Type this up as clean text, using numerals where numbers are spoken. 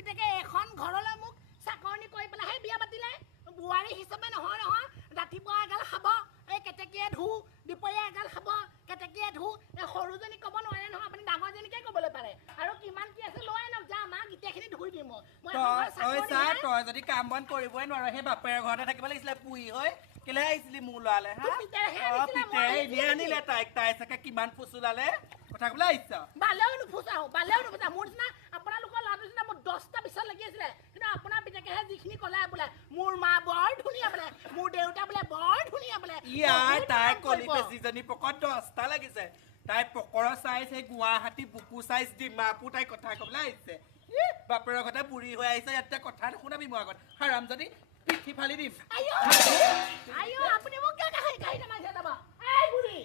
পিতেকে এখন ঘৰলৈ মোক চাকৰণি কৰি পেলাইহে বিয়া পাতিলে বোৱাৰী হিচাপে নহয় ৰাতিপুৱা এগাল খাব এই কেতেকীয়ে ধু দুপৰীয়া এগাল খাব কেতেকীয়ে ধু এই সৰুজনী ক'ব নোৱাৰে নহয় আপুনি ডাঙৰজনীকে ক'বলৈ পাৰে আৰু কিমান কি আছে লৈ আনক যা মাক গোটেইখিনি ধুই দিম মই তই যদি কাম বন কৰিবই নোৱাৰ সেই বাপেৰ ঘৰতে থাকিব লাগিছিলে পুৰি হৈ কেলে আহিছিলি মোৰ ল'ৰালে পিতে এনে আনিলে তাই চাগে কিমান ফুচুলালে কথা ক'বলৈ আহিছ বালেও নুফুচাওঁ মোৰ নিচিনা আপোনালোকৰ ল'ৰাটোৰ নিচিনা মোৰ 10টা পিছত লাগি আছিলে কিন্তু আপোনাৰ পিতেকেহে যিখিনি ক'লে বোলে মোৰ মা বৰ ধুনীয়া বোলে মোৰ দেউতা বোলে বৰ ধুনীয়া বোলে ইয়াৰ তাই কলি বেছিজনী পকত 10টা লাগিছে তাই পকৰ চাইজ সেই গুৱাহাটী বুকু চাইজ ডিমাপুৰ তাই কথা ক'বলৈ আহিছে বাপেৰৰ ঘৰতে বুঢ়ী হৈ আহিছে ইয়াতে কথা নুশুনাবি মোৰ আগত হাৰাম যদি পিঠি ফালি দিম আপুনি মোক কাহি নামাৰিছে এই বুঢ়ী